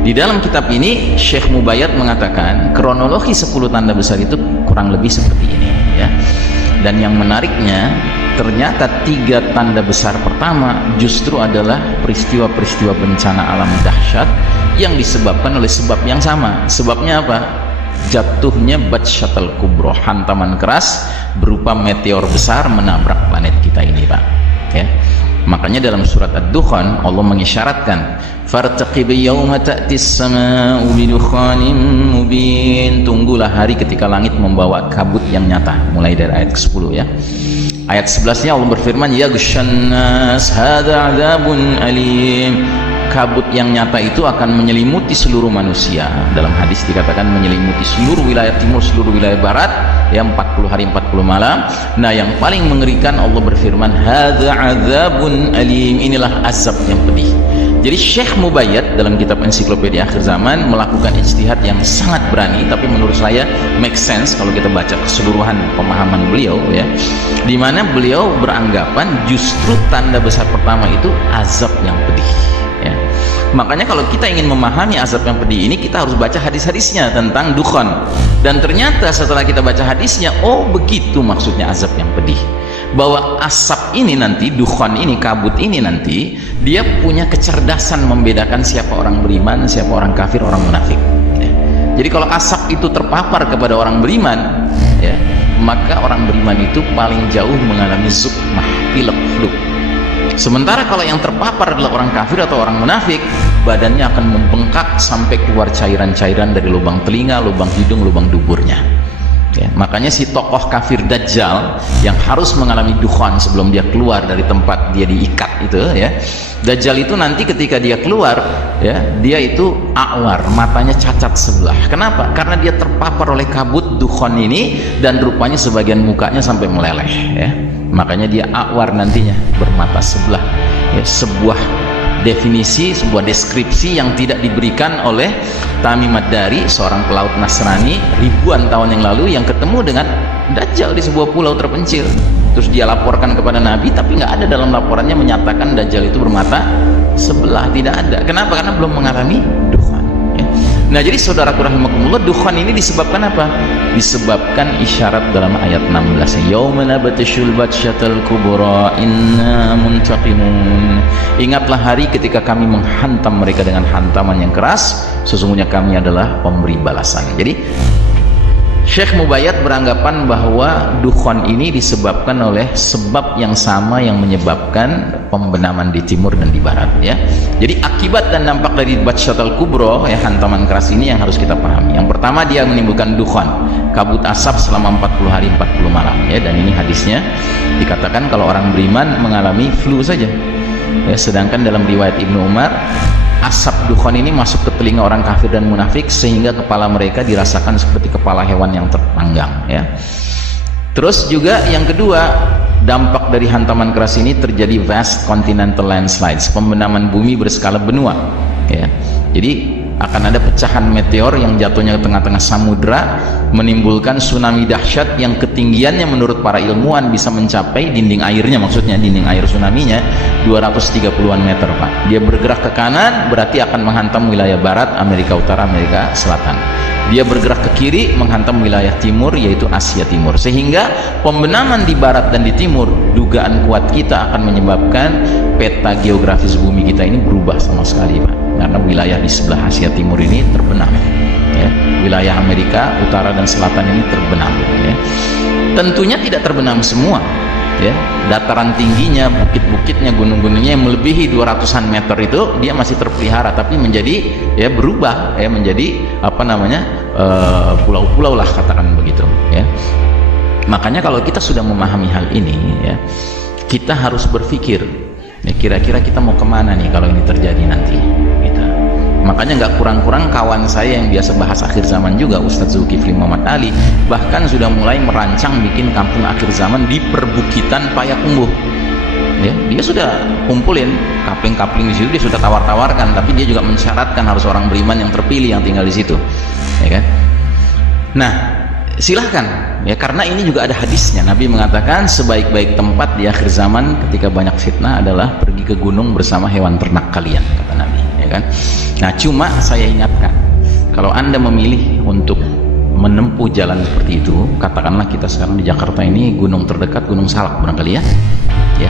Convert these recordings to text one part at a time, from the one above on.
Di dalam kitab ini Syekh Mubayyad mengatakan kronologi 10 tanda besar itu kurang lebih seperti ini ya. Dan yang menariknya ternyata 3 tanda besar pertama justru adalah peristiwa-peristiwa bencana alam dahsyat yang disebabkan oleh sebab yang sama. Sebabnya apa? Jatuhnya Batshatul Kubra, hantaman keras berupa meteor besar menabrak planet kita ini, Pak ya. Makanya dalam surat Ad-Dukhan Allah mengisyaratkan fartaqib yauma ta'tis samaa'u bidukhanin mubin, tunggulah hari ketika langit membawa kabut yang nyata, mulai dari ayat ke-10 ya. Ayat 11-nya Allah berfirman yaghshan nas hadza 'adzabun alim, kabut yang nyata itu akan menyelimuti seluruh manusia. Dalam hadis dikatakan menyelimuti seluruh wilayah timur, seluruh wilayah barat ya, 40 hari 40 malam. Nah yang paling mengerikan Allah berfirman hadza 'adzabun alim, inilah azab yang pedih. Jadi Syekh Mubayyad dalam kitab Ensiklopedia Akhir Zaman melakukan ijtihad yang sangat berani, tapi menurut saya make sense kalau kita baca keseluruhan pemahaman beliau ya, dimana beliau beranggapan justru tanda besar pertama itu azab yang pedih ya. Makanya kalau kita ingin memahami azab yang pedih ini, kita harus baca hadis-hadisnya tentang dukhan. Dan ternyata setelah kita baca hadisnya, oh begitu maksudnya azab yang pedih, bahwa asap ini nanti, dukhan ini, kabut ini nanti, dia punya kecerdasan membedakan siapa orang beriman, siapa orang kafir, orang munafik ya. Jadi kalau asap itu terpapar kepada orang beriman ya, maka orang beriman itu paling jauh mengalami zukmah, pilek, flu. Sementara kalau yang terpapar adalah orang kafir atau orang munafik, badannya akan membengkak sampai keluar cairan-cairan dari lubang telinga, lubang hidung, lubang duburnya ya. Makanya si tokoh kafir Dajjal yang harus mengalami dukhan sebelum dia keluar dari tempat dia diikat itu ya, Dajjal itu nanti ketika dia keluar ya, dia itu a'war, matanya cacat sebelah. Kenapa? Karena dia terpapar oleh kabut dukhan ini dan rupanya sebagian mukanya sampai meleleh ya. Makanya dia a'war nantinya, bermata sebelah ya. Sebuah definisi, sebuah deskripsi yang tidak diberikan oleh Tamim Ad-Dari, seorang pelaut Nasrani ribuan tahun yang lalu yang ketemu dengan Dajjal di sebuah pulau terpencil. Terus dia laporkan kepada Nabi, tapi nggak ada dalam laporannya menyatakan Dajjal itu bermata sebelah, tidak ada. Kenapa? Karena belum mengalami dukhan ya. Nah jadi saudaraku rahimakumullah, dukhan ini disebabkan apa? Disebabkan isyarat dalam ayat 16, yauma nabtashul batshatal kubra inna muntaqimun, ingatlah hari ketika kami menghantam mereka dengan hantaman yang keras, sesungguhnya kami adalah pemberi balasan. Jadi Syekh Mubayyad beranggapan bahwa dukhan ini disebabkan oleh sebab yang sama yang menyebabkan pembenaman di timur dan di barat ya. Jadi akibat dan dampak dari Batshatul Kubra ya, hantaman keras ini yang harus kita pahami. Yang pertama, dia menimbulkan dukhan, kabut asap selama 40 hari 40 malam ya. Dan ini hadisnya dikatakan kalau orang beriman mengalami flu saja ya, sedangkan dalam riwayat Ibnu Umar asap dukhan ini masuk ke telinga orang kafir dan munafik sehingga kepala mereka dirasakan seperti kepala hewan yang terpanggang ya. Terus juga yang kedua, dampak dari hantaman keras ini terjadi vast continental landslides, pembenaman bumi berskala benua ya. Jadi akan ada pecahan meteor yang jatuhnya ke tengah-tengah samudra, menimbulkan tsunami dahsyat yang ketinggiannya menurut para ilmuwan bisa mencapai dinding airnya, maksudnya dinding air tsunaminya 230-an meter Pak. Dia bergerak ke kanan berarti akan menghantam wilayah barat, Amerika Utara, Amerika Selatan. Dia bergerak ke kiri menghantam wilayah timur, yaitu Asia Timur. Sehingga pembenaman di barat dan di timur, dugaan kuat kita akan menyebabkan peta geografis bumi kita ini berubah sama sekali Pak. Karena wilayah di sebelah Asia Timur ini terbenam ya. Wilayah Amerika Utara dan Selatan ini terbenam ya. Tentunya tidak terbenam semua ya. Dataran tingginya, bukit-bukitnya, gunung-gunungnya yang melebihi 200-an meter itu dia masih terpelihara, tapi menjadi ya berubah ya, menjadi apa namanya pulau-pulau lah katakan begitu ya. Makanya kalau kita sudah memahami hal ini ya, kita harus berpikir ya, kira-kira kita mau kemana nih kalau ini terjadi nanti gitu. Makanya nggak kurang-kurang kawan saya yang biasa bahas akhir zaman juga, Ustadz Zulkifli Muhammad Ali, bahkan sudah mulai merancang bikin kampung akhir zaman di perbukitan Payakumbuh ya. Dia sudah kumpulin kapling-kapling di situ, dia sudah tawar-tawarkan, tapi dia juga mensyaratkan harus orang beriman yang terpilih yang tinggal di situ ya kan. Nah silahkan ya, karena ini juga ada hadisnya. Nabi mengatakan sebaik-baik tempat di akhir zaman ketika banyak fitnah adalah pergi ke gunung bersama hewan ternak kalian, kata Nabi ya kan? kan. Nah, cuma saya ingatkan, kalau Anda memilih untuk menempuh jalan seperti itu, katakanlah kita sekarang di Jakarta ini, gunung terdekat Gunung Salak barangkali ya,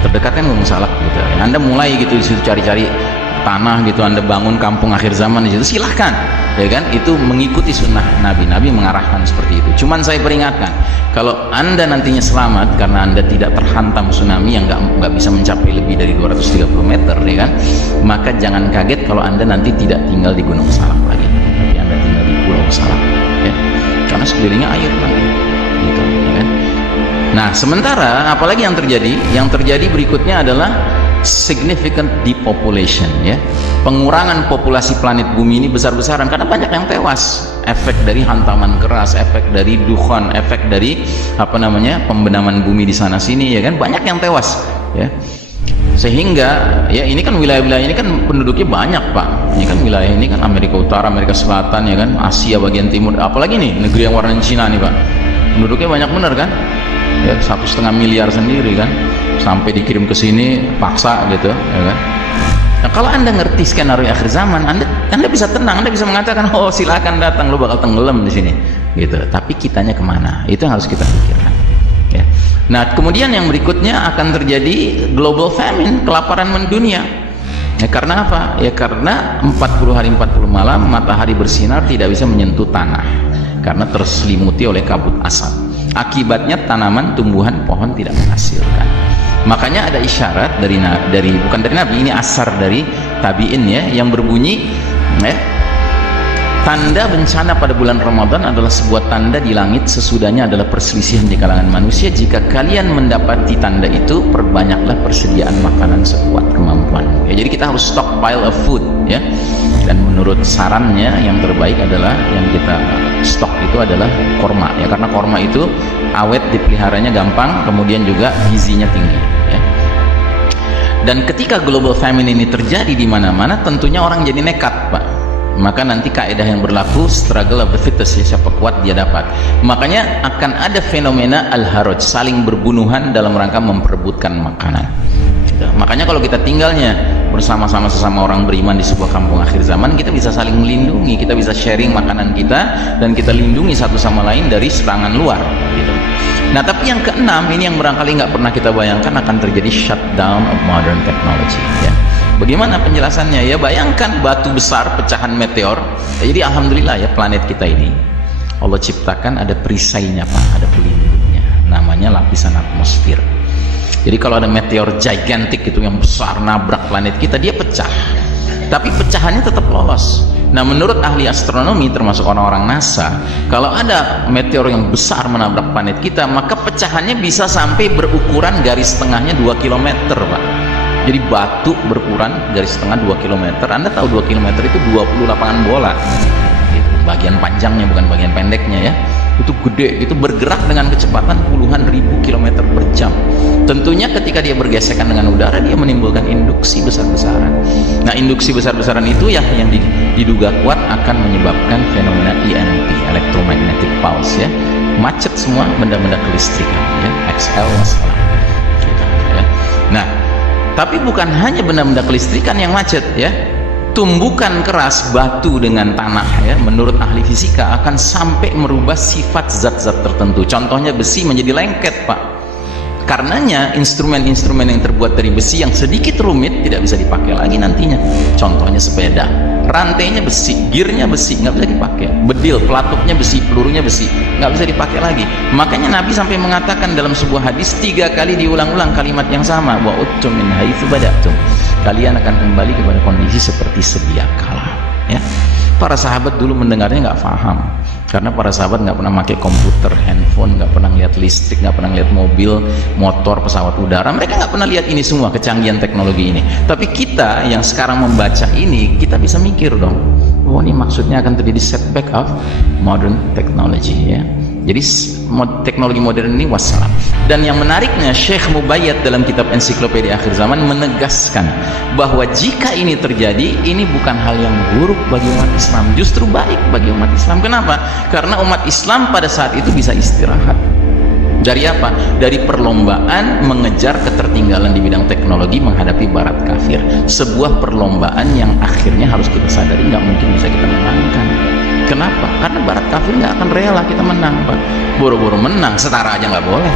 terdekat kan Gunung Salak gitu. Anda mulai gitu di situ cari-cari tanah gitu, Anda bangun kampung akhir zaman di situ, silahkan, ya kan. Itu mengikuti sunnah Nabi. Nabi mengarahkan seperti itu. Cuman saya peringatkan, kalau Anda nantinya selamat karena Anda tidak terhantam tsunami yang nggak bisa mencapai lebih dari 230 meter, ya kan, maka jangan kaget kalau Anda nanti tidak tinggal di Gunung Salak lagi, tapi Anda tinggal di Pulau Salak, ya, karena sekelilingnya air nanti, gitu, ya kan. Nah, sementara apalagi yang terjadi? Yang terjadi berikutnya adalah significant depopulation, ya, pengurangan populasi planet bumi ini besar-besaran karena banyak yang tewas, efek dari hantaman keras, efek dari dukhan, efek dari pembenaman bumi di sana sini, ya kan, banyak yang tewas, ya. Sehingga ya ini kan wilayah-wilayah ini kan penduduknya banyak, Pak. Ini kan wilayah ini kan Amerika Utara, Amerika Selatan, ya kan, Asia bagian timur, apalagi nih negeri yang warna Cina nih, Pak, penduduknya banyak bener kan, ya, 1,5 miliar sendiri kan, sampai dikirim ke sini paksa gitu, ya kan. Nah, kalau Anda ngerti skenario akhir zaman, Anda bisa tenang, Anda bisa mengatakan, oh silakan datang, lo bakal tenggelam di sini, gitu. Tapi kitanya kemana? Itu yang harus kita pikirkan, ya. Nah, kemudian yang berikutnya akan terjadi global famine, kelaparan mendunia. Ya, karena apa? Ya karena 40 hari 40 malam matahari bersinar tidak bisa menyentuh tanah karena terselimuti oleh kabut asap. Akibatnya tanaman, tumbuhan, pohon tidak menghasilkan. Makanya ada isyarat dari bukan dari Nabi, ini asar dari tabi'in, ya, yang berbunyi, ya, tanda bencana pada bulan Ramadan adalah sebuah tanda di langit, sesudahnya adalah perselisihan di kalangan manusia. Jika kalian mendapati tanda itu, perbanyaklah persediaan makanan sekuat kemampuanmu. Ya, jadi kita harus stockpile of food, ya. Dan menurut sarannya yang terbaik adalah yang kita stok itu adalah korma, ya, karena korma itu awet, dipeliharanya gampang, kemudian juga gizinya tinggi, ya. Dan ketika global famine ini terjadi di mana-mana, tentunya orang jadi nekat, Pak. Maka nanti kaidah yang berlaku, struggle of the fittest, ya, siapa kuat dia dapat. Makanya akan ada fenomena al-haraj, saling berbunuhan dalam rangka memperebutkan makanan. Makanya kalau kita tinggalnya bersama-sama sesama orang beriman di sebuah kampung akhir zaman, kita bisa saling melindungi, kita bisa sharing makanan kita, dan kita lindungi satu sama lain dari serangan luar, gitu. Nah, tapi yang keenam ini yang barangkali nggak pernah kita bayangkan, akan terjadi shutdown of modern technology, ya. Bagaimana penjelasannya? Ya, bayangkan batu besar, pecahan meteor. Jadi alhamdulillah, ya, planet kita ini Allah ciptakan ada perisainya, Pak, ada pelindungnya, namanya lapisan atmosfer. Jadi kalau ada meteor gigantic itu yang besar nabrak planet kita, dia pecah, tapi pecahannya tetap lolos. Nah, menurut ahli astronomi termasuk orang-orang NASA, kalau ada meteor yang besar menabrak planet kita, maka pecahannya bisa sampai berukuran garis tengahnya 2 km, Pak. Jadi batu berukuran garis tengah 2 km. Anda tahu 2 km itu 20 lapangan bola. Itu bagian panjangnya, bukan bagian pendeknya, ya. Itu gede, itu bergerak dengan kecepatan puluhan ribu kilometer per jam. Tentunya ketika dia bergesekan dengan udara, dia menimbulkan induksi besar-besaran. Nah, induksi besar-besaran itu ya yang diduga kuat akan menyebabkan fenomena EMP, electromagnetic pulse, ya. Macet semua benda-benda kelistrikan, ya. XL masalah, gitu, ya. Nah, tapi bukan hanya benda-benda kelistrikan yang macet, ya. Tumbukan keras, batu dengan tanah, ya, menurut ahli fisika akan sampai merubah sifat zat-zat tertentu. Contohnya besi menjadi lengket, Pak. Karenanya instrumen-instrumen yang terbuat dari besi yang sedikit rumit tidak bisa dipakai lagi nantinya. Contohnya sepeda, rantainya besi, gearnya besi, nggak bisa dipakai. Bedil, pelatuknya besi, pelurunya besi, nggak bisa dipakai lagi. Makanya Nabi sampai mengatakan dalam sebuah hadis 3 kali diulang-ulang kalimat yang sama, wa uttum min haitsu bada'tum. Kalian akan kembali kepada kondisi seperti sedia kala, ya. Para sahabat dulu mendengarnya nggak paham, karena para sahabat nggak pernah pakai komputer, handphone, nggak pernah lihat listrik, nggak pernah lihat mobil, motor, pesawat udara. Mereka nggak pernah lihat ini semua, kecanggihan teknologi ini. Tapi kita yang sekarang membaca ini, kita bisa mikir dong, oh ini maksudnya akan terjadi setback of modern technology, ya. Jadi teknologi modern ini wassalam. Dan yang menariknya, Syekh Mubayyad dalam kitab Ensiklopedia Akhir Zaman menegaskan bahwa jika ini terjadi, ini bukan hal yang buruk bagi umat Islam, justru baik bagi umat Islam. Kenapa? Karena umat Islam pada saat itu bisa istirahat. Dari apa? Dari perlombaan mengejar ketertinggalan di bidang teknologi menghadapi barat kafir. Sebuah perlombaan yang akhirnya harus kita sadari nggak mungkin bisa kita menangkan. Kenapa? Karena barat kafir nggak akan rela kita menang, Pak. Boro-boro menang, setara aja nggak boleh.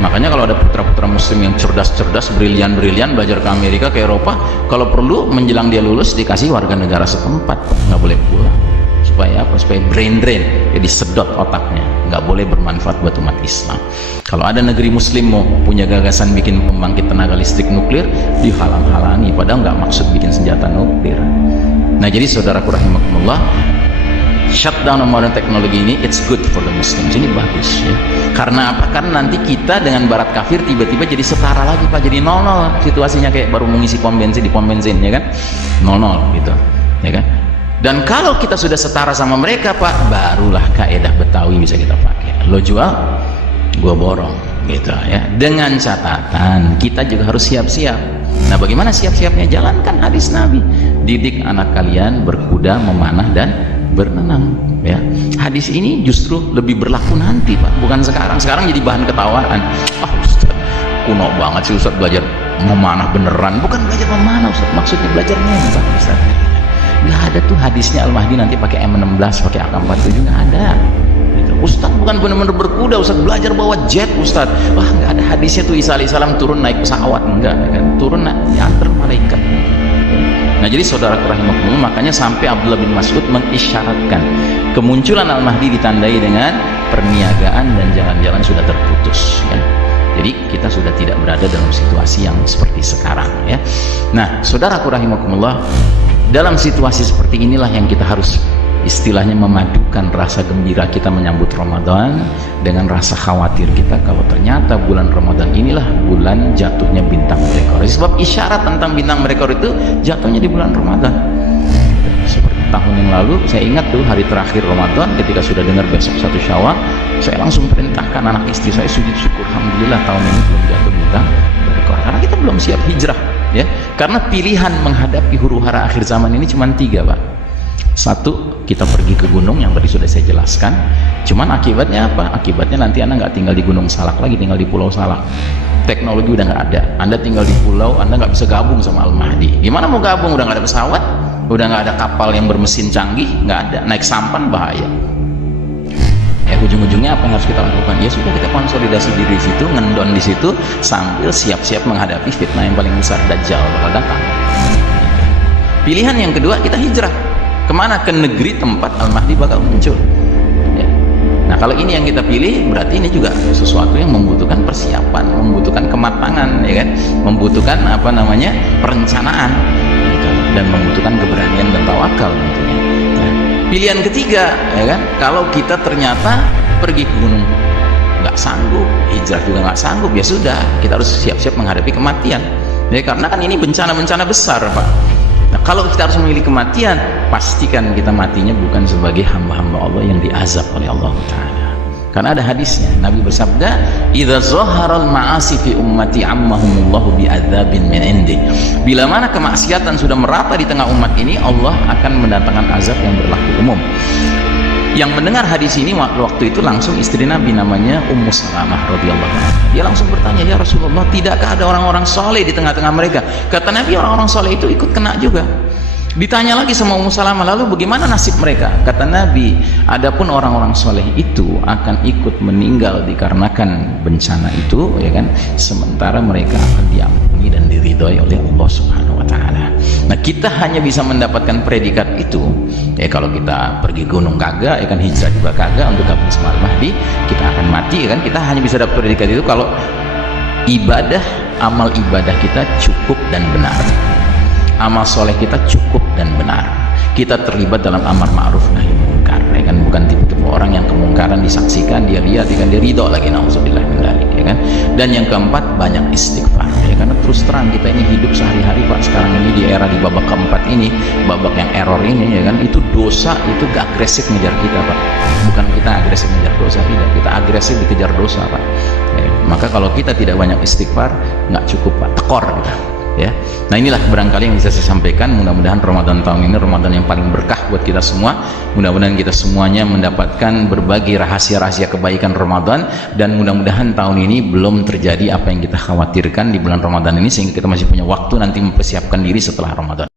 Makanya kalau ada putra-putra muslim yang cerdas-cerdas, brilian-brilian, belajar ke Amerika, ke Eropa, kalau perlu menjelang dia lulus dikasih warga negara setempat, nggak boleh pulang. Supaya apa? Supaya brain drain, ya disedot otaknya, nggak boleh bermanfaat buat umat Islam. Kalau ada negeri muslim mau punya gagasan bikin pembangkit tenaga listrik nuklir, dihalang-halangi, padahal nggak maksud bikin senjata nuklir. Nah, jadi saudaraku rahimakumullah, shutdown modern teknologi ini it's good for the Muslims, ini bagus ya. Karena apa? Karena nanti kita dengan barat kafir tiba-tiba jadi setara lagi, Pak. Jadi 0-0 situasinya, kayak baru mengisi pom bensin di pom bensin, ya kan, 0-0 gitu, ya kan. Dan kalau kita sudah setara sama mereka, Pak, barulah kaedah Betawi bisa kita pakai. Lo jual, gua borong, gitu ya. Dengan catatan kita juga harus siap-siap. Nah, bagaimana siap-siapnya? Jalankan hadis Nabi, didik anak kalian berkuda, memanah, dan berenang, ya. Hadis ini justru lebih berlaku nanti, Pak, bukan sekarang. Sekarang jadi bahan ketawaan. Ustaz, kuno banget sih Ustaz belajar memanah beneran. Bukan belajar memanah, Ustaz, maksudnya belajar nembak, Ustaz. Nggak ada tuh hadisnya Al-Mahdi nanti pakai M16, pakai AK-47, nggak ada. Ustaz bukan benar-benar berkuda, Ustaz belajar bawa jet, Ustaz. Wah, nggak ada hadisnya tuh Isa alaihissalam turun naik pesawat, enggak kan? Turun diantar malaikat. Nah, jadi saudara rahimakumullah, makanya sampai Abdullah bin Mas'ud mengisyaratkan kemunculan Al-Mahdi ditandai dengan perniagaan dan jalan-jalan sudah terputus, ya. Jadi kita sudah tidak berada dalam situasi yang seperti sekarang, ya. Nah, saudaraku rahimakumullah, dalam situasi seperti inilah yang kita harus istilahnya memadukan rasa gembira kita menyambut Ramadan dengan rasa khawatir kita kalau ternyata bulan Ramadan inilah bulan jatuhnya bintang meteor. Sebab isyarat tentang bintang meteor itu jatuhnya di bulan Ramadan. Seperti tahun yang lalu, saya ingat tuh hari terakhir Ramadan ketika sudah dengar besok 1 Syawal, saya langsung perintahkan anak istri saya sujud syukur, alhamdulillah tahun ini belum jatuh bintang meteor, karena kita belum siap hijrah, ya. Karena pilihan menghadapi huru-hara akhir zaman ini cuma 3, Pak. 1, kita pergi ke gunung yang tadi sudah saya jelaskan. Cuman akibatnya apa? Akibatnya nanti Anda nggak tinggal di Gunung Salak lagi, tinggal di Pulau Salak. Teknologi udah nggak ada. Anda tinggal di pulau, Anda nggak bisa gabung sama Al-Mahdi. Gimana mau gabung? Udah nggak ada pesawat, udah nggak ada kapal yang bermesin canggih, nggak ada. Naik sampan bahaya. Ujung-ujungnya apa yang harus kita lakukan? Ya sudah, kita konsolidasi diri di situ, ngendon di situ, sambil siap-siap menghadapi fitnah yang paling besar, Dajjal bakal datang. Pilihan yang kedua, kita hijrah. Kemana? Ke negeri tempat Al-Mahdi bakal muncul, ya. Nah, kalau ini yang kita pilih, berarti ini juga sesuatu yang membutuhkan persiapan, membutuhkan kematangan, ya kan, membutuhkan perencanaan, gitu, dan membutuhkan keberanian dan tawakal tentunya. Nah, pilihan ketiga, ya kan, kalau kita ternyata pergi ke gunung nggak sanggup, hijrah juga nggak sanggup, ya sudah, kita harus siap-siap menghadapi kematian, ya, karena kan ini bencana-bencana besar, Pak. Nah, kalau kita harus memilih kematian, pastikan kita matinya bukan sebagai hamba-hamba Allah yang diazab oleh Allah Ta'ala. Karena ada hadisnya, Nabi bersabda, "Idza zaharal ma'asi fi ummati ammahumullahu bi'adzabin min indi." Bila mana kemaksiatan sudah merata di tengah umat ini, Allah akan mendatangkan azab yang berlaku umum. Yang mendengar hadis ini waktu itu langsung istri Nabi, namanya Ummu Salamah radhiyallahu anha. Dia langsung bertanya, "Ya Rasulullah, tidakkah ada orang-orang soleh di tengah-tengah mereka?" Kata Nabi, orang-orang soleh itu ikut kena juga. Ditanya lagi sama Ummu Salamah, "Lalu bagaimana nasib mereka?" Kata Nabi, "Adapun orang-orang soleh itu akan ikut meninggal dikarenakan bencana itu, ya kan, sementara mereka akan diampuni dan diridhoi oleh Allah Subhanahu wa Ta'ala." Nah, kita hanya bisa mendapatkan predikat itu, ya, kalau kita pergi gunung kagak, ya kan, hijrah juga kagak untuk gabung sama Al-Mahdi, kita akan mati, ya kan. Kita hanya bisa dapat predikat itu kalau amal ibadah kita cukup dan benar, amal soleh kita cukup dan benar, kita terlibat dalam amar ma'ruf nahi munkar, ya kan, bukan tipe-tipe orang yang kemungkaran disaksikan, dia lihat, ya kan, dia ridho lagi, nauzubillah min dzalik, ya kan. Dan yang keempat, banyak istighfar, ya, karena terus terang kita ini hidup sehari-hari, Pak, sekarang ini di era di babak keempat ini, babak yang error ini, ya kan, itu dosa itu gak agresif ngejar kita, Pak. Bukan kita agresif ngejar dosa, tidak, kita agresif dikejar dosa, Pak, ya. Maka kalau kita tidak banyak istighfar, nggak cukup, Pak, tekor kita. ya. Nah, inilah barangkali yang bisa saya sampaikan. Mudah-mudahan Ramadan tahun ini Ramadan yang paling berkah buat kita semua. Mudah-mudahan kita semuanya mendapatkan berbagai rahasia-rahasia kebaikan Ramadan, dan mudah-mudahan tahun ini belum terjadi apa yang kita khawatirkan di bulan Ramadan ini, sehingga kita masih punya waktu nanti mempersiapkan diri setelah Ramadan.